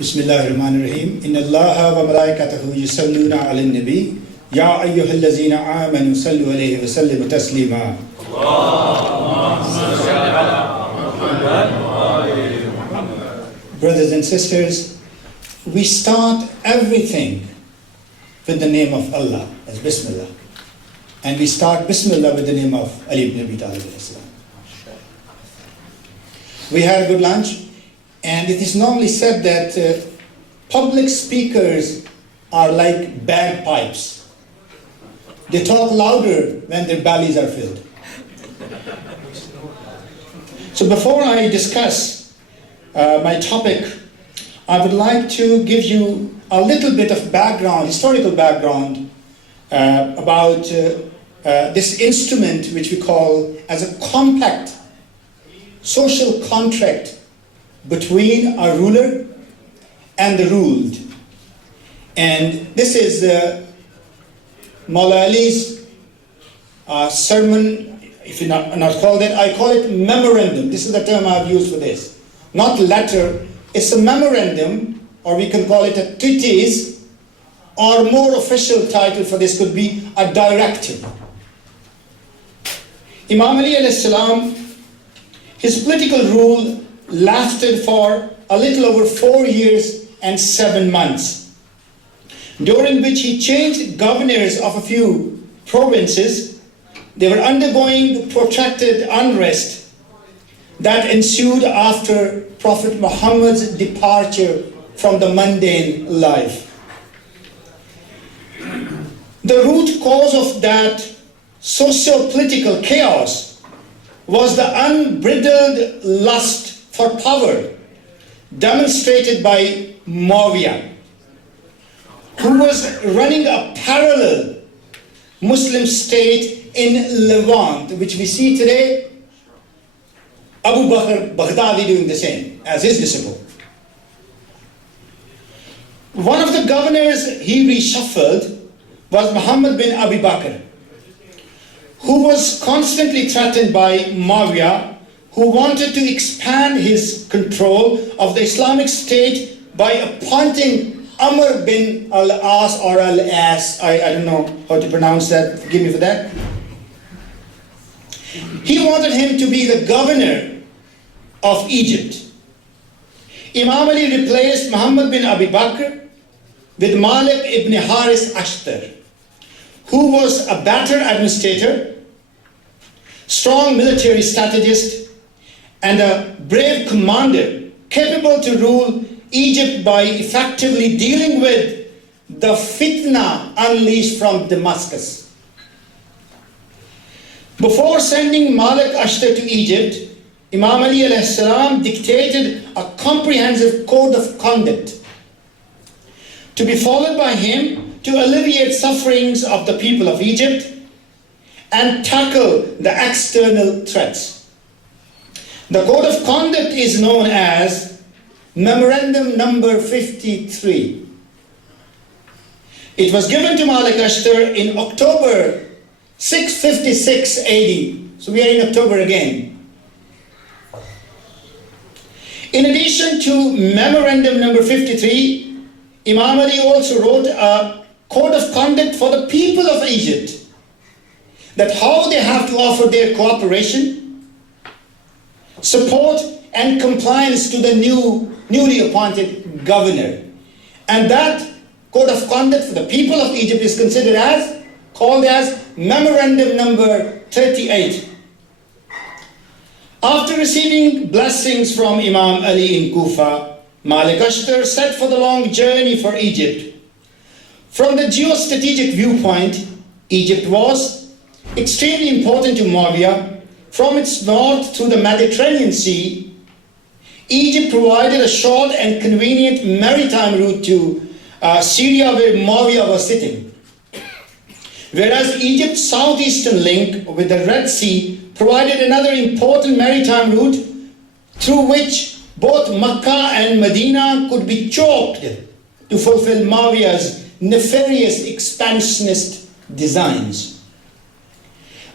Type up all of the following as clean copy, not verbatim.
Bismillahirrahmanirrahim. Inna Allaha wa malaikatahu yusalluna ala nabi. Ya ayyuhallazina amanu sallu alayhi wa sallimu taslima. Brothers and sisters, we start everything with the name of Allah, as Bismillah. And we start Bismillah with the name of Ali ibn Abi Talib. We had a good lunch, and it is normally said that public speakers are like bagpipes. They talk louder when their bellies are filled. So before I discuss my topic, I would like to give you a little bit of background, historical background, about this instrument which we call as a compact social contract between a ruler and the ruled. And this is Mawla Ali's sermon, if you not call that, I call it memorandum. This is the term I've used for this. Not letter, it's a memorandum, or we can call it a treatise, or more official title for this could be a directive. Imam Ali alayhi salam, his political rule lasted for a little over 4 years and 7 months, during which he changed governors of a few provinces. They were undergoing protracted unrest that ensued after Prophet Muhammad's departure from the mundane life. The root cause of that socio-political chaos was the unbridled lust for power demonstrated by Muawiyah, who was running a parallel Muslim state in Levant, which we see today, Abu Bakr Baghdadi doing the same as his disciple. One of the governors he reshuffled was Muhammad bin Abi Bakr, who was constantly threatened by Muawiyah, who wanted to expand his control of the Islamic State by appointing Amr bin al-As or al-As, I don't know how to pronounce that, forgive me for that. He wanted him to be the governor of Egypt. Imam Ali replaced Muhammad bin Abi Bakr with Malik ibn Haris Ashtar, who was a better administrator, strong military strategist, and a brave commander capable to rule Egypt by effectively dealing with the fitna unleashed from Damascus. Before sending Malik Ashtar to Egypt, Imam Ali alayhi salam dictated a comprehensive code of conduct to be followed by him to alleviate sufferings of the people of Egypt and tackle the external threats. The code of conduct is known as Memorandum number 53. It was given to Malik Ashtar in October 656 AD. So we are in October again. In addition to Memorandum number 53, Imam Ali also wrote a code of conduct for the people of Egypt, that how they have to offer their cooperation, support, and compliance to the newly appointed governor. And that code of conduct for the people of Egypt is considered as, called as Memorandum number 38. After receiving blessings from Imam Ali in Kufa, Malik Ashtar set for the long journey for Egypt. From the geostrategic viewpoint, Egypt was extremely important to Muawiyah. From its north through the Mediterranean Sea, Egypt provided a short and convenient maritime route to Syria, where Muawiyah was sitting. Whereas Egypt's southeastern link with the Red Sea provided another important maritime route through which both Makkah and Medina could be choked to fulfill Muawiyah's nefarious expansionist designs.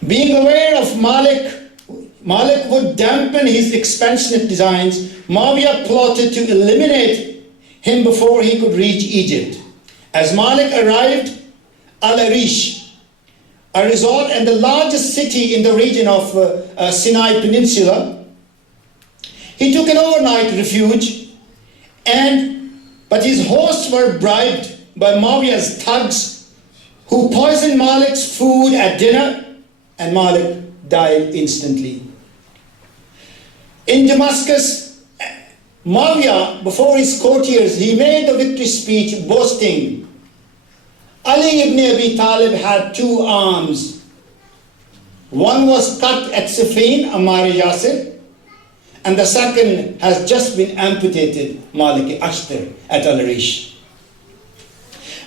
Being aware of Malik would dampen his expansionist designs. Muawiyah plotted to eliminate him before he could reach Egypt. As Malik arrived al-Arish, a resort and the largest city in the region of Sinai Peninsula, he took an overnight refuge, but his hosts were bribed by Muawiyah's thugs, who poisoned Malik's food at dinner, and Malik died instantly. In Damascus, Muawiyah, before his courtiers, he made the victory speech boasting, Ali ibn Abi Talib had two arms. One was cut at Siffin, Ammar Yasir, and the second has just been amputated, Malik al-Ashtar at Al-Arish.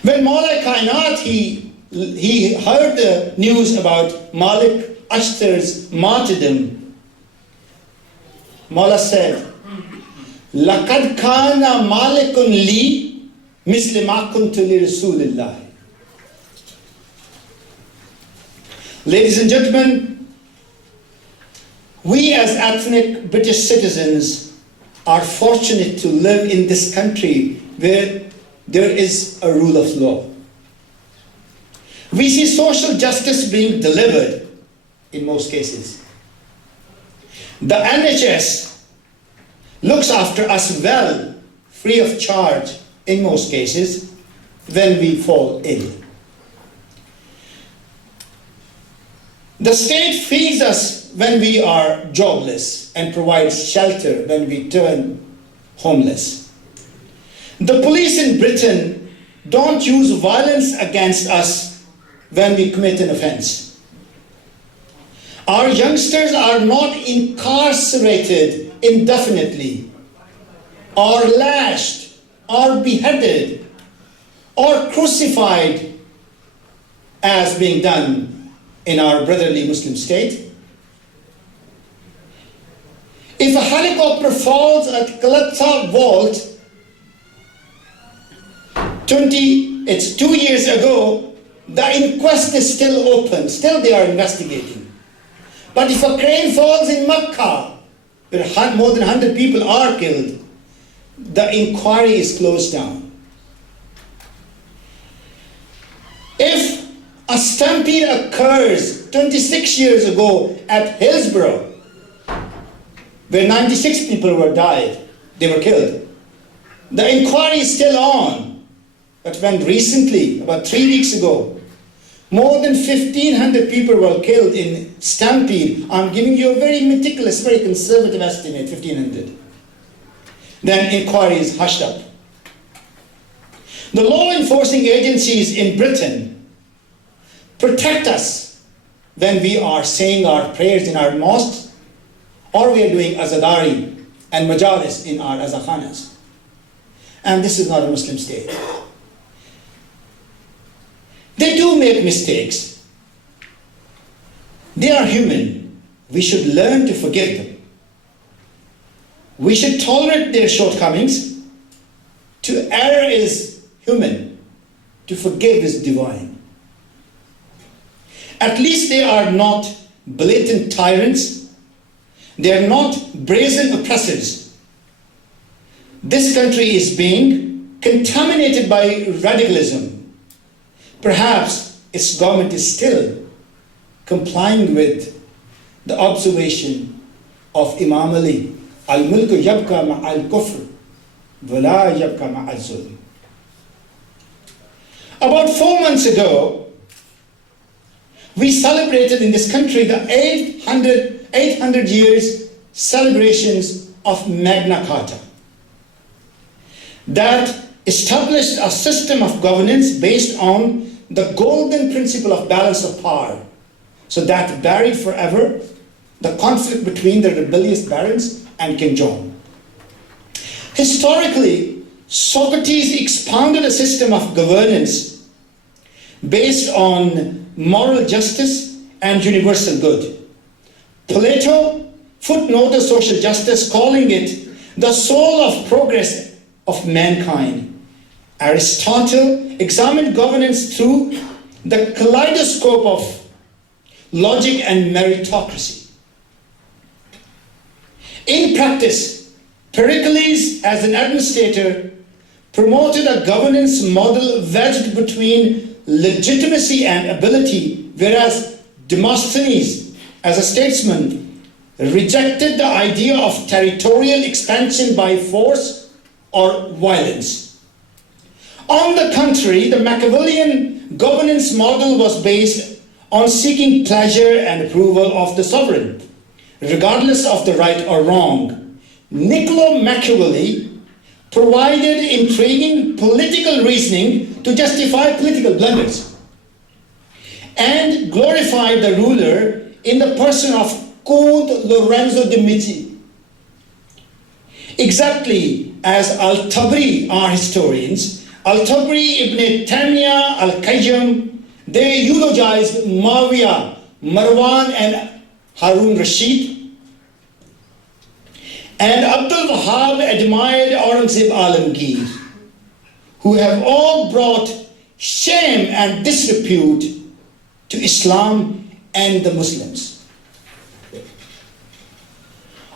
When Mawla Kainat, he heard the news about Malik Ashtar's martyrdom, Mawla said, لَقَدْ كَانَ مَالِكٌ لِي مِثْلِ مَا كُنْتُ لِرَسُولِ اللَّهِ. Ladies and gentlemen, we as ethnic British citizens are fortunate to live in this country where there is a rule of law. We see social justice being delivered in most cases. The NHS looks after us well, free of charge in most cases, when we fall ill. The state feeds us when we are jobless and provides shelter when we turn homeless. The police in Britain don't use violence against us when we commit an offense. Our youngsters are not incarcerated indefinitely, or lashed, or beheaded, or crucified as being done in our brotherly Muslim state. If a helicopter falls at Calcutta Vault, it's 2 years ago, the inquest is still open, still they are investigating. But if a crane falls in Mecca, where more than 100 people are killed, the inquiry is closed down. If a stampede occurs 26 years ago at Hillsborough, where 96 people were killed, the inquiry is still on. But when recently, about 3 weeks ago, more than 1,500 people were killed in stampede, I'm giving you a very meticulous, very conservative estimate, 1,500. Then inquiry is hushed up. The law enforcing agencies in Britain protect us when we are saying our prayers in our mosques, or we are doing azadari and majalis in our azakhanas. And this is not a Muslim state. They do make mistakes. They are human. We should learn to forgive them. We should tolerate their shortcomings. To err is human. To forgive is divine. At least they are not blatant tyrants. They are not brazen oppressors. This country is being contaminated by radicalism. Perhaps its government is still complying with the observation of Imam Ali, al-mulku yabqa ma'al kufr, wala yabqa ma'al zulm. About 4 months ago, we celebrated in this country the 800 years celebrations of Magna Carta that established a system of governance based on the golden principle of balance of power, so that buried forever the conflict between the rebellious barons and King John. Historically, Socrates expounded a system of governance based on moral justice and universal good. Plato footnoted social justice, calling it the soul of progress of mankind. Aristotle examined governance through the kaleidoscope of logic and meritocracy. In practice, Pericles, as an administrator, promoted a governance model wedged between legitimacy and ability, whereas Demosthenes, as a statesman, rejected the idea of territorial expansion by force or violence. On the contrary, the Machiavellian governance model was based on seeking pleasure and approval of the sovereign, regardless of the right or wrong. Niccolo Machiavelli provided intriguing political reasoning to justify political blunders and glorified the ruler in the person of Count Lorenzo de' Medici. Exactly as Al-Tabri are historians, Al-Tabri, Ibn Taymiyyah, Al-Qayyim, they eulogized Muawiyah, Marwan and Harun Rashid, and Abdul Wahab admired Aurangzeb Alamgir, who have all brought shame and disrepute to Islam and the Muslims.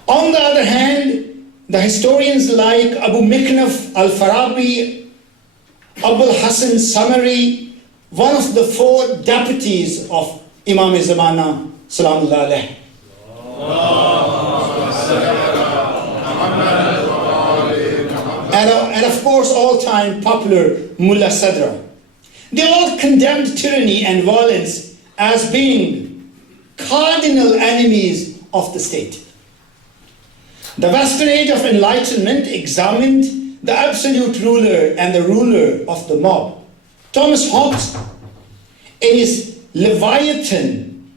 On the other hand, the historians like Abu Mikhnaf al-Farabi, Abul Hasan Samari, one of the four deputies of Imam Zamana, Salamullah alayhi, and of course all-time popular Mullah Sadra. They all condemned tyranny and violence as being cardinal enemies of the state. The Western Age of Enlightenment examined the absolute ruler and the ruler of the mob. Thomas Hobbes, in his Leviathan,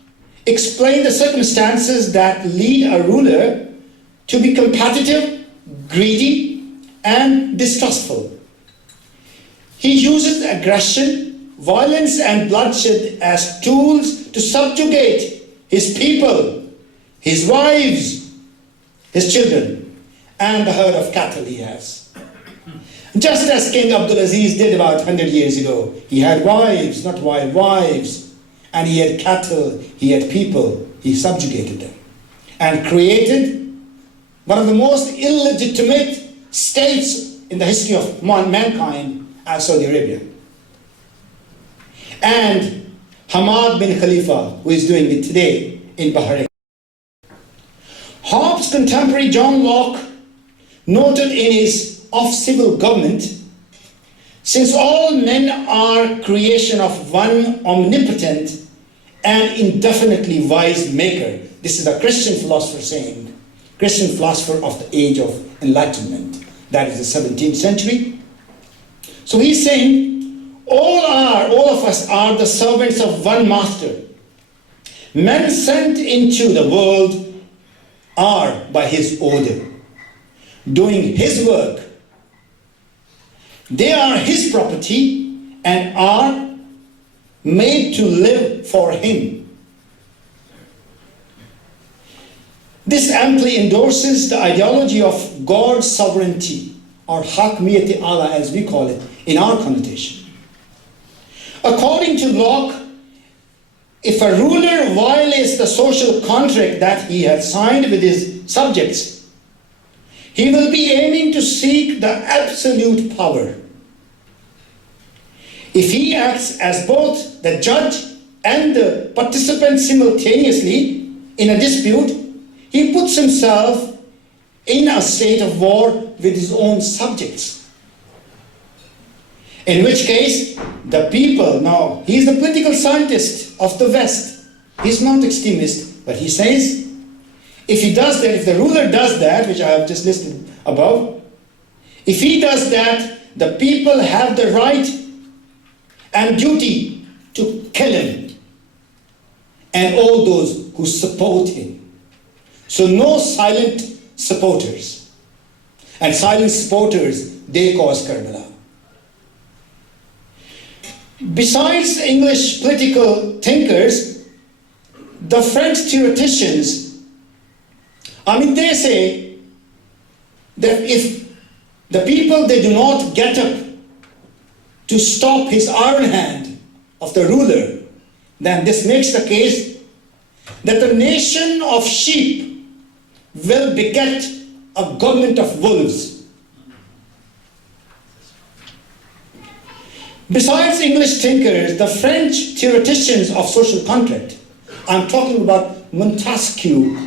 explained the circumstances that lead a ruler to be competitive, greedy, and distrustful. He uses aggression, violence, and bloodshed as tools to subjugate his people, his wives, his children, and the herd of cattle he has. Just as King Abdulaziz did about 100 years ago. He had wives, not wild wives, and he had cattle, he had people, he subjugated them, and created one of the most illegitimate states in the history of mankind as Saudi Arabia. And Hamad bin Khalifa, who is doing it today in Bahrain. Hobbes' contemporary John Locke noted in his Of Civil Government, since all men are creation of one omnipotent and indefinitely wise maker. This is a Christian philosopher saying, Christian philosopher of the age of enlightenment. That is the 17th century. So he's saying, all of us are the servants of one master. Men sent into the world are by his order, doing his work. They are his property and are made to live for him. This amply endorses the ideology of God's sovereignty, or Hakmiyat Allah as we call it in our connotation. According to Locke, if a ruler violates the social contract that he has signed with his subjects, he will be aiming to seek the absolute power. If he acts as both the judge and the participant simultaneously in a dispute, he puts himself in a state of war with his own subjects. In which case, the people, now he's the political scientist of the West. He's not extremist, but he says, if he does that, if the ruler does that, which I have just listed above, if he does that, the people have the right and duty to kill him and all those who support him. So no silent supporters. And silent supporters, they cause Karbala. Besides English political thinkers, the French theoreticians, they say that if the people, they do not get up to stop his iron hand of the ruler, then this makes the case that the nation of sheep will beget a government of wolves. Besides English thinkers, the French theoreticians of social contract, I'm talking about Montesquieu,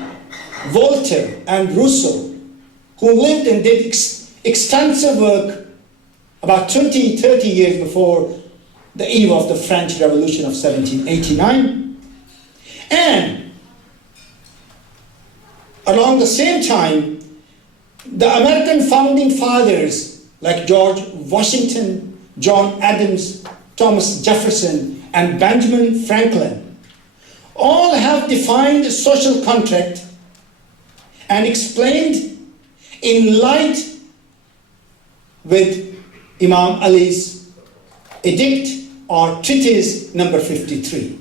Voltaire, and Rousseau, who lived and did extensive work about 20, 30 years before the eve of the French Revolution of 1789. And along the same time, the American founding fathers like George Washington, John Adams, Thomas Jefferson, and Benjamin Franklin all have defined social contract and explained in light with Imam Ali's edict or treatise number 53.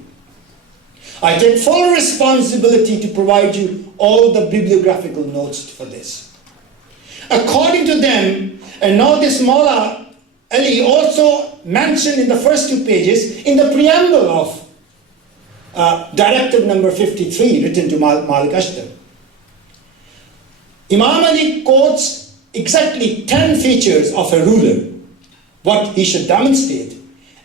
I take full responsibility to provide you all the bibliographical notes for this. According to them, and now this Mullah Ali also mentioned in the first 2 pages in the preamble of directive number 53 written to Malik al-Ashtar. Imam Ali quotes exactly 10 features of a ruler, what he should demonstrate.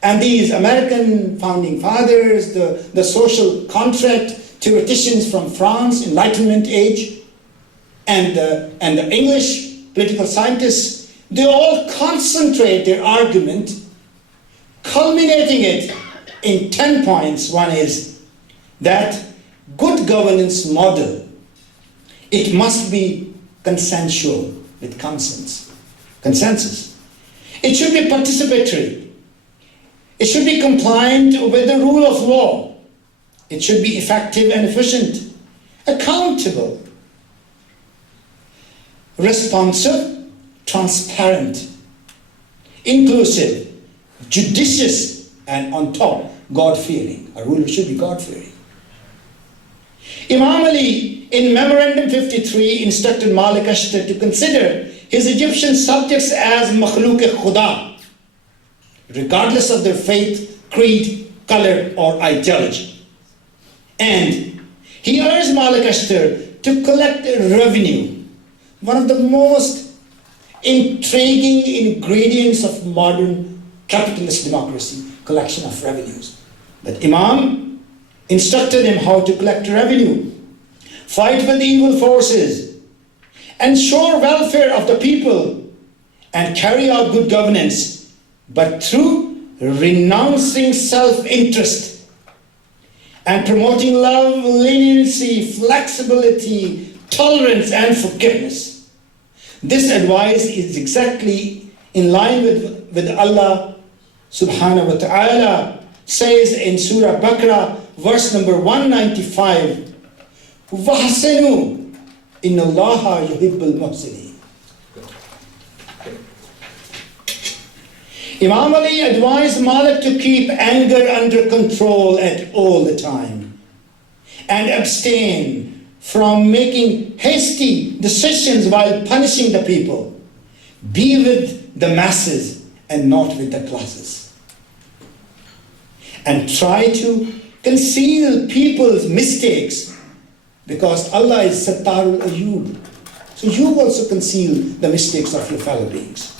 And these American founding fathers, the social contract theoreticians from France, Enlightenment age, and the English political scientists, they all concentrate their argument, culminating it in 10 points. One is that good governance model, it must be consensual, with consensus. It should be participatory. It should be compliant with the rule of law. It should be effective and efficient, accountable, responsive, transparent, inclusive, judicious, and on top, God-fearing. A ruler should be God-fearing. Imam Ali, in Memorandum 53, instructed Malik al-Ashtar to consider his Egyptian subjects as makhluk-e-khuda, regardless of their faith, creed, color, or ideology. And he urged Malik al-Ashtar to collect revenue, one of the most intriguing ingredients of modern capitalist democracy, collection of revenues. But Imam instructed him how to collect revenue, fight with evil forces, ensure welfare of the people, and carry out good governance, but through renouncing self-interest and promoting love, leniency, flexibility, tolerance, and forgiveness. This advice is exactly in line with Allah subhanahu wa ta'ala says in Surah Baqarah, verse number 195, وَحَسِنُوا إِنَّ اللَّهَ يُحِبُّ الْمُحْسِنِينَ. Imam Ali advised Malik to keep anger under control at all the time and abstain from making hasty decisions while punishing the people. Be with the masses and not with the classes. And try to conceal people's mistakes, because Allah is Sattarul Ayub. So you also conceal the mistakes of your fellow beings.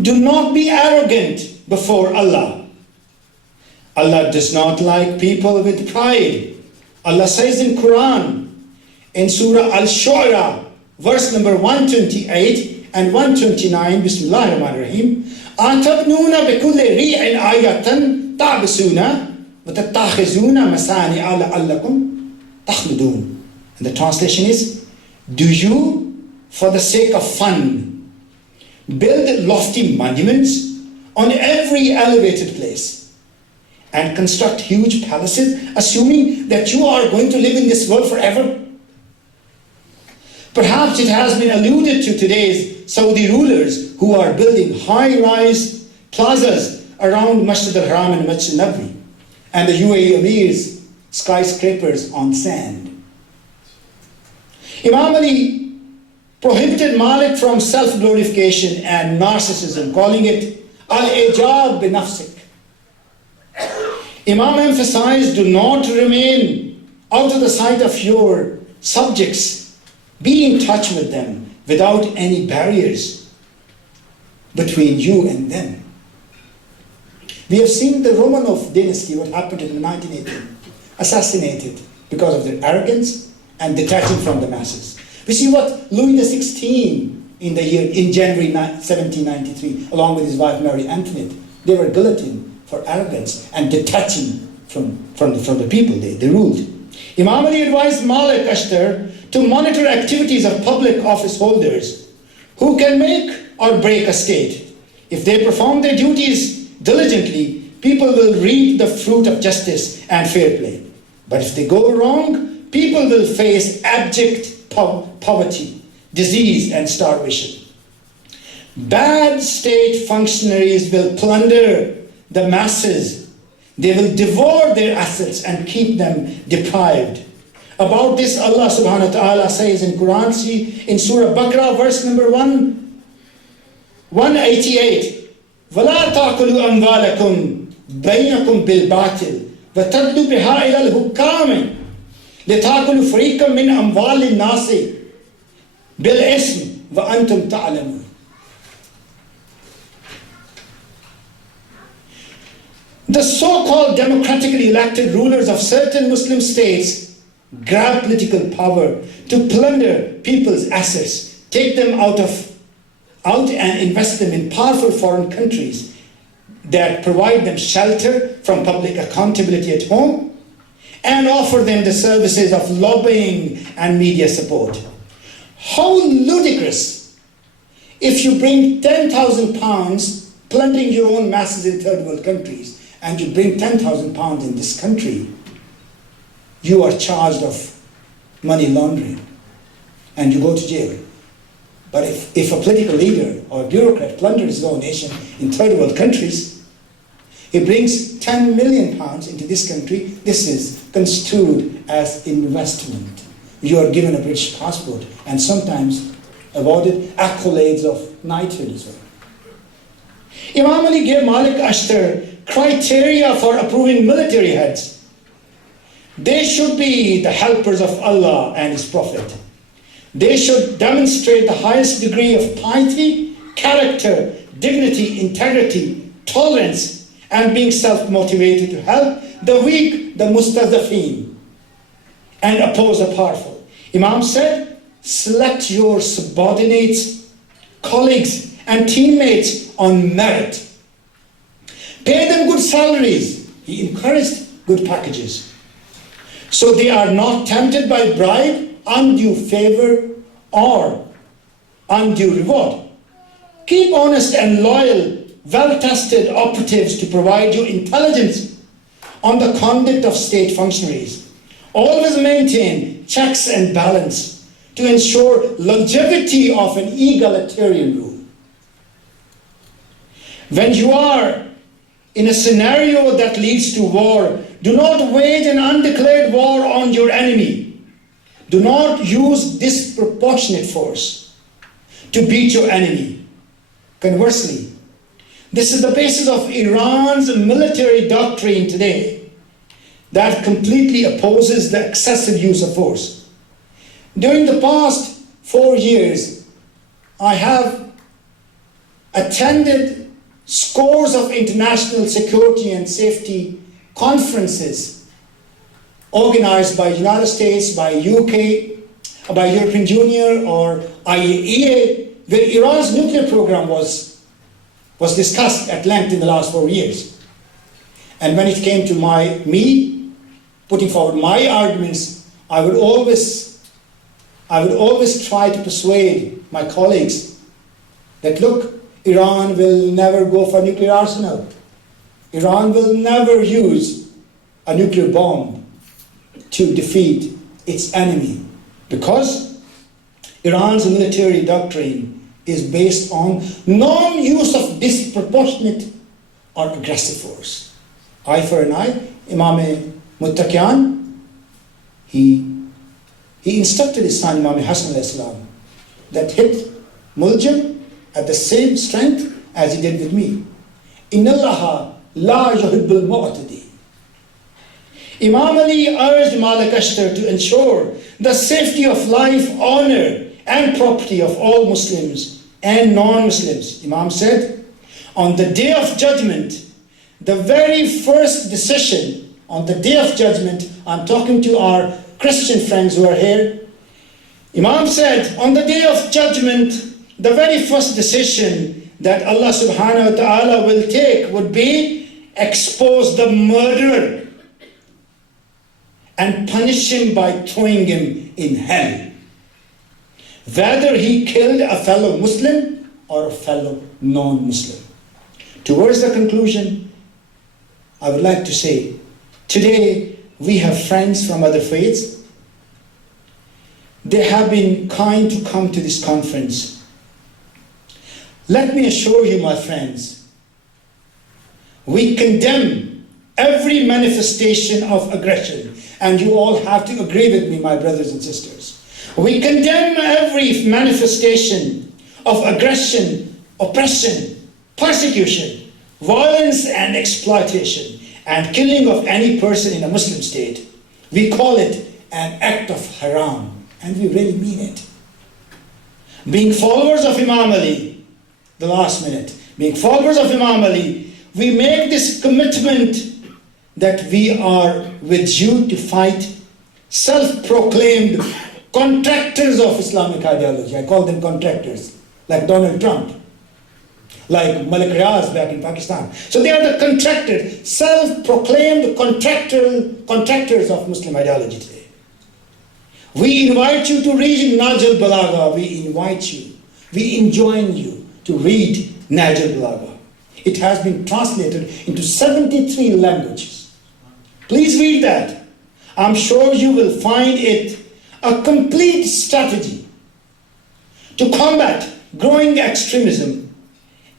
Do not be arrogant before Allah. Allah does not like people with pride. Allah says in Quran, in Surah Al-Shu'ara, verse number 128 and 129, Bismillahir Rahmanir Rahim, أَتَبْنُونَ بِكُلِّ رِيعٍ آيَةً تَعْبِسُونَ وَتَتَّخِذُونَ مَسَانِعَ لَعَلَّكُمْ تَخْلُدُونَ. And the translation is, do you, for the sake of fun, build lofty monuments on every elevated place and construct huge palaces, assuming that you are going to live in this world forever? Perhaps it has been alluded to today's Saudi rulers who are building high-rise plazas around Masjid al-Haram and Masjid al-Nabawi, and the UAE emirs skyscrapers on sand. Imam Ali prohibited Malik from self-glorification and narcissism, calling it al-ijab bi nafsik. Imam emphasized, do not remain out of the sight of your subjects. Be in touch with them without any barriers. between you and them. We have seen the Romanov dynasty, what happened in 1918, assassinated because of their arrogance and detaching from the masses. We see what Louis XVI in January 1793, along with his wife Mary Antoinette, they were guillotined for arrogance and detaching from the people they ruled. Imam Ali advised Malik Ashtar to monitor activities of public office holders who can make or break a state. If they perform their duties diligently, people will reap the fruit of justice and fair play. But if they go wrong, people will face abject poverty, disease, and starvation. Bad state functionaries will plunder the masses. They will devour their assets and keep them deprived. About this, Allah subhanahu wa ta'ala says in Quran, in Surah Baqarah, verse number 188, وَلَا تَأْكُلُوا أَمْوَالَكُمْ بَيْنَكُمْ بِالْبَاطِلِ وَتَدْلُوا بِهَا إِلَى الْحُكَّامِ لِتَأْكُلُوا فَرِيقًا مِنْ أَمْوَالِ النَّاسِ بِالْإِثْمِ وَأَنْتُمْ تَعْلَمُونَ. The so-called democratically elected rulers of certain Muslim states grab political power to plunder people's assets, take them out and invest them in powerful foreign countries that provide them shelter from public accountability at home and offer them the services of lobbying and media support. How ludicrous if you bring £10,000 plundering your own masses in third world countries, and you bring £10,000 in this country, you are charged of money laundering and you go to jail. But if a political leader or a bureaucrat plunders his own nation in third world countries, he brings £10 million into this country, this is construed as investment. You are given a British passport and sometimes awarded accolades of knighthood as well. Imam Ali gave Malik Ashtar criteria for approving military heads. They should be the helpers of Allah and His Prophet. They should demonstrate the highest degree of piety, character, dignity, integrity, tolerance, and being self-motivated to help the weak, the mustadafin, and oppose the powerful. Imam said, select your subordinates, colleagues, and teammates on merit. Pay them good salaries. He encouraged good packages, so they are not tempted by bribe, undue favor, or undue reward. Keep honest and loyal, well-tested operatives to provide you intelligence on the conduct of state functionaries. Always maintain checks and balance to ensure longevity of an egalitarian rule. When you are in a scenario that leads to war, do not wage an undeclared war on your enemy. Do not use disproportionate force to beat your enemy. Conversely, this is the basis of Iran's military doctrine today that completely opposes the excessive use of force. During the past 4 years, I have attended scores of international security and safety conferences organized by the United States, by UK, by European Union or IAEA, where Iran's nuclear program was discussed at length in the last 4 years. And when it came to me putting forward my arguments, I would always try to persuade my colleagues that, look, Iran will never go for a nuclear arsenal. Iran will never use a nuclear bomb to defeat its enemy, because Iran's military doctrine is based on non-use of disproportionate or aggressive force. Eye for an eye. Imam Muttaqiyan, he instructed his son Imam Hassan al-Islam that hit Muljam at the same strength as he did with me. Inna Allaha la yuhibbul mu'tadi. Imam Ali urged Malik Ashtar to ensure the safety of life, honor, and property of all Muslims and non-Muslims. Imam said, on the day of judgment, the very first decision on the day of judgment, I'm talking to our Christian friends who are here. Imam said, on the day of judgment, the very first decision that Allah subhanahu wa ta'ala will take would be expose the murderer and punish him by throwing him in hell. Whether he killed a fellow Muslim or a fellow non-Muslim. Towards the conclusion, I would like to say, today we have friends from other faiths. They have been kind to come to this conference. Let me assure you, my friends, we condemn every manifestation of aggression, and you all have to agree with me, my brothers and sisters. We condemn every manifestation of aggression, oppression, persecution, violence and exploitation, and killing of any person in a Muslim state. We call it an act of haram, and we really mean it. Being followers of Imam Ali, the last minute, being followers of Imam Ali, we make this commitment that we are with you to fight self-proclaimed contractors of Islamic ideology. I call them contractors, like Donald Trump, like Malik back in Pakistan. So they are the contractors, self-proclaimed contractors of Muslim ideology today. We invite you to read Nahjul Balagha. We invite you, we enjoin you to read Nahjul Balagha. It has been translated into 73 languages. Please read that. I'm sure you will find it a complete strategy to combat growing extremism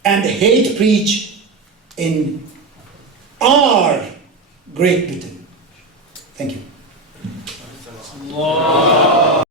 and hate preach in our Great Britain. Thank you.